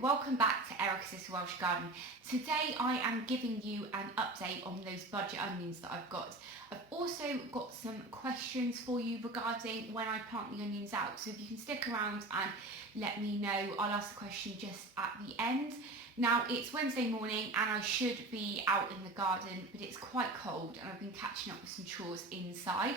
Welcome back to Eric's Welsh Garden. Today I am giving you an update on those budget onions that I've got. I've also got some questions for you regarding when I plant the onions out. So if you can stick around and let me know, I'll ask the question just at the end. Now it's Wednesday morning and I should be out in the garden, but it's quite cold and I've been catching up with some chores inside.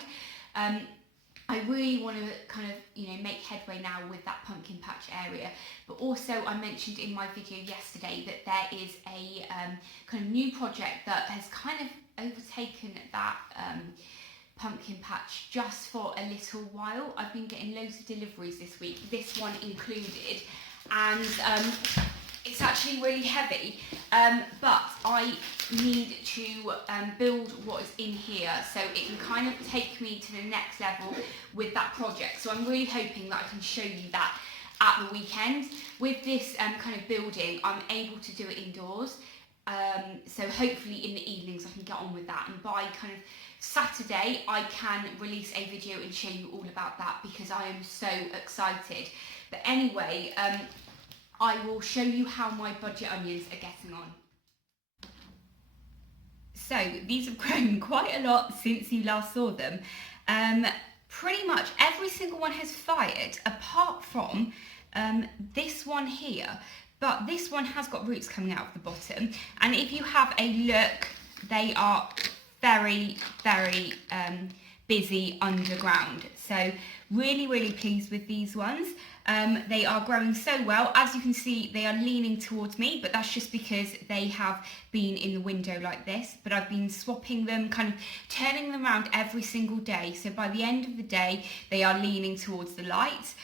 I really want to kind of, make headway now with that pumpkin patch area. But also I mentioned in my video yesterday that there is a kind of new project that has kind of overtaken that pumpkin patch just for a little while. I've been getting loads of deliveries this week, this one included, and it's actually really heavy, but I need to build what is in here so it can kind of take me to the next level with that project. So I'm really hoping that I can show you that at the weekend. With this kind of building, I'm able to do it indoors, so hopefully in the evenings I can get on with that, and by kind of Saturday I can release a video and show you all about that because I am so excited. But anyway, I will show you how my budget onions are getting on. So these have grown quite a lot since you last saw them. Pretty much every single one has fired apart from this one here, but this one has got roots coming out of the bottom, and if you have a look, they are very busy underground. So really pleased with these ones. They are growing so well. As you can see, they are leaning towards me, but that's just because they have been in the window like this. But I've been swapping them, kind of turning them around every single day. So by the end of the day, they are leaning towards the light.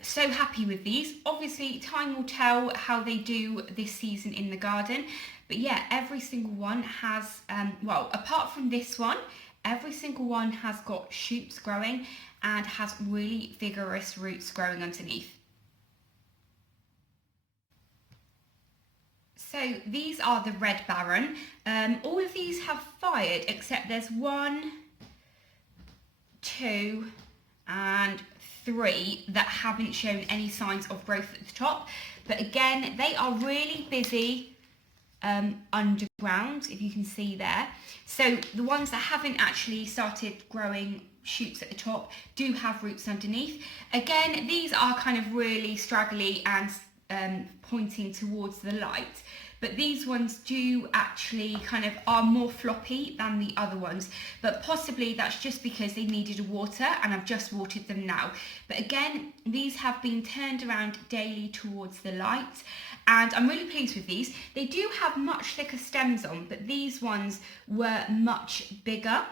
So happy with these. Obviously, time will tell how they do this season in the garden. But yeah, every single one has, well, apart from this one, every single one has got shoots growing and has really vigorous roots growing underneath. So these are the Red Baron. All of these have fired except there's 1, 2 and 3 that haven't shown any signs of growth at the top. But again, they are really busy underground, if you can see there. So the ones that haven't actually started growing shoots at the top do have roots underneath. Again, these are kind of really straggly and pointing towards the light, but these ones do actually kind of are more floppy than the other ones, but possibly that's just because they needed water and I've just watered them now. But again, these have been turned around daily towards the light and I'm really pleased with these. They do have much thicker stems on, but these ones were much bigger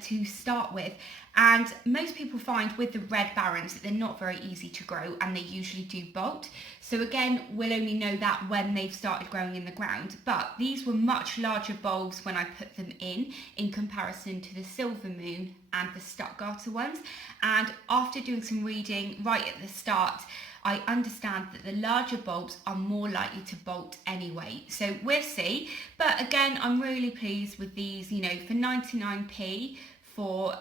to start with, and most people find with the Red Barons that they're not very easy to grow and they usually do bolt. So again, we'll only know that when they've started growing in the ground, but these were much larger bulbs when I put them in comparison to the Silver Moon and the Stuttgarter ones. And after doing some reading right at the start, I understand that the larger bulbs are more likely to bolt anyway. So we'll see. But again, I'm really pleased with these, for 99p for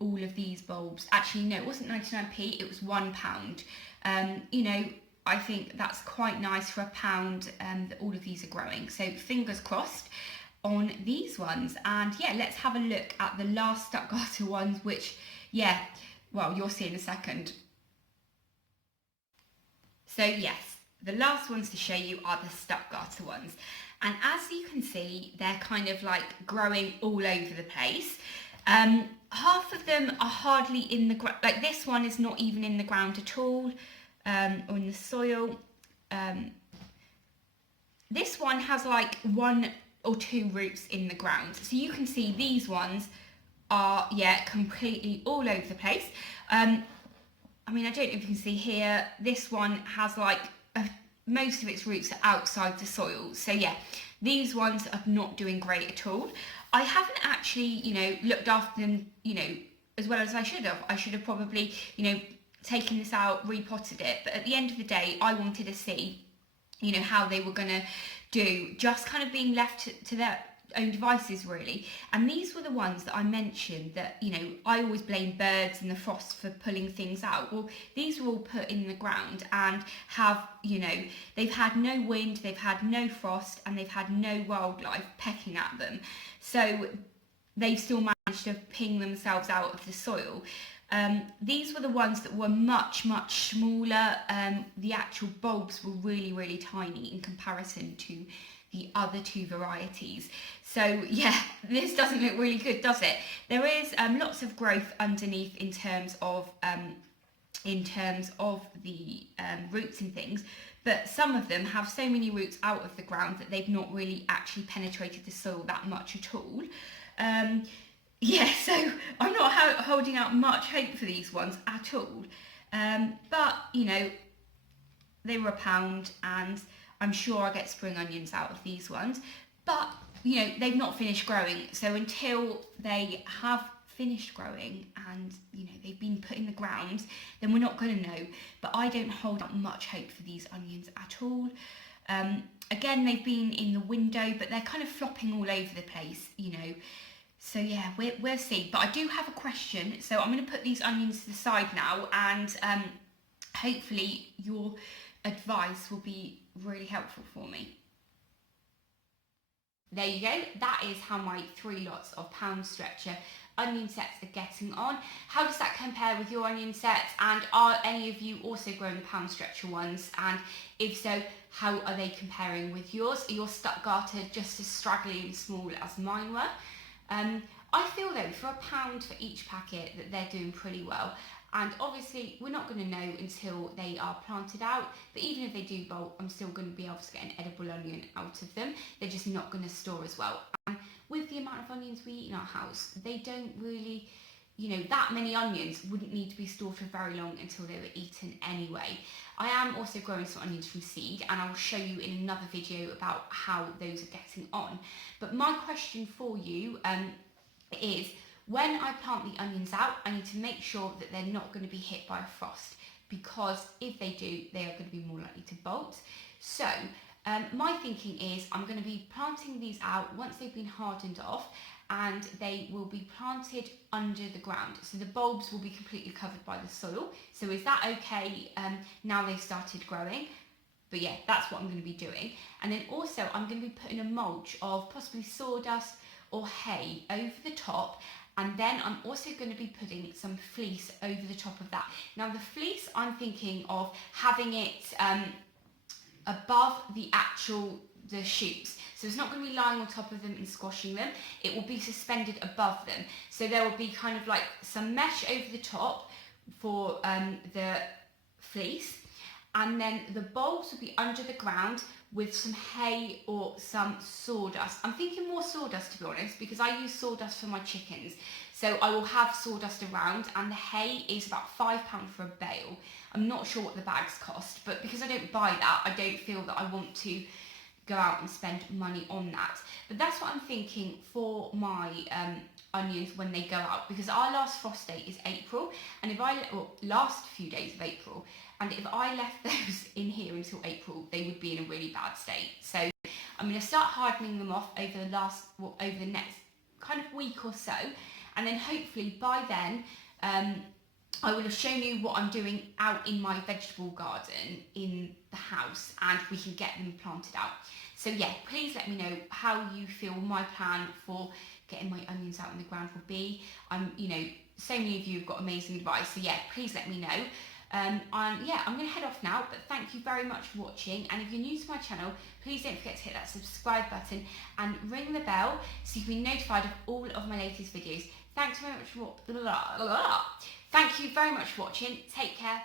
all of these bulbs. Actually, no, it wasn't 99p, it was £1. I think that's quite nice for £1 that all of these are growing. So fingers crossed on these ones. And yeah, let's have a look at the last Stuttgarter ones, which, yeah, well, you'll see in a second. So yes, the last ones to show you are the Stuttgarter ones. And as you can see, they're kind of like growing all over the place. Half of them are hardly in the ground, like this one is not even in the ground at all, or in the soil. This one has like 1 or 2 roots in the ground. So you can see these ones are, yeah, completely all over the place. I mean, I don't know if you can see here, this one has like, most of its roots are outside the soil. So yeah, these ones are not doing great at all. I haven't actually, looked after them, as well as I should have. I should have probably, taken this out, repotted it. But at the end of the day, I wanted to see, how they were going to do. Just kind of being left to own devices really. And these were the ones that I mentioned that, you know, I always blame birds and the frost for pulling things out. Well, these were all put in the ground and have, you know, they've had no wind, they've had no frost, and they've had no wildlife pecking at them. So they've still managed to ping themselves out of the soil. These were the ones that were much smaller. The actual bulbs were really tiny in comparison to the other two varieties. So yeah, this doesn't look really good, does it? There is lots of growth underneath in terms of the roots and things, but some of them have so many roots out of the ground that they've not really actually penetrated the soil that much at all. Yeah, so I'm not holding out much hope for these ones at all. But, you know, they were £1 and I'm sure I'll get spring onions out of these ones. But, you know, they've not finished growing. So until they have finished growing and, you know, they've been put in the ground, then we're not going to know. But I don't hold out much hope for these onions at all. Again, they've been in the window, but they're kind of flopping all over the place, you know. So yeah, we'll see. But I do have a question, so I'm going to put these onions to the side now, and hopefully your advice will be really helpful for me. There you go. That is how my 3 lots of Poundstretcher onion sets are getting on. How does that compare with your onion sets? And are any of you also growing the Poundstretcher ones? And if so, how are they comparing with yours? Are your Stuttgarter just as straggly and small as mine were? I feel though for £1 for each packet that they're doing pretty well, and obviously we're not going to know until they are planted out, but even if they do bolt, I'm still going to be able to get an edible onion out of them. They're just not going to store as well, and with the amount of onions we eat in our house, they don't really, you know, that many onions wouldn't need to be stored for very long until they were eaten anyway. I am also growing some onions from seed, and I'll show you in another video about how those are getting on. But my question for you is, when I plant the onions out, I need to make sure that they're not going to be hit by a frost, because if they do, they are going to be more likely to bolt. So my thinking is I'm going to be planting these out once they've been hardened off, and they will be planted under the ground. So the bulbs will be completely covered by the soil. So is that okay now they've started growing? But yeah, that's what I'm going to be doing. And then also I'm going to be putting a mulch of possibly sawdust or hay over the top, and then I'm also going to be putting some fleece over the top of that. Now the fleece, I'm thinking of having it above the shoots. So it's not going to be lying on top of them and squashing them. It will be suspended above them. So there will be kind of like some mesh over the top for the fleece, and then the bulbs will be under the ground with some hay or some sawdust. I'm thinking more sawdust, to be honest, because I use sawdust for my chickens. So I will have sawdust around, and the hay is about £5 for a bale. I'm not sure what the bags cost, but because I don't buy that, I don't feel that I want to go out and spend money on that. But that's what I'm thinking for my onions when they go out, because our last frost date is April, and if last few days of April, and if I left those in here until April, they would be in a really bad state. So I'm going to start hardening them off over the next kind of week or so, and then hopefully by then I will have shown you what I'm doing out in my vegetable garden in the house, and we can get them planted out. So yeah, please let me know how you feel my plan for getting my onions out in the ground will be. You know, so many of you have got amazing advice, so yeah, please let me know. Yeah, I'm going to head off now, but thank you very much for watching, and if you're new to my channel, please don't forget to hit that subscribe button and ring the bell so you can be notified of all of my latest videos. Thanks very much for Thank you very much for watching. Take care.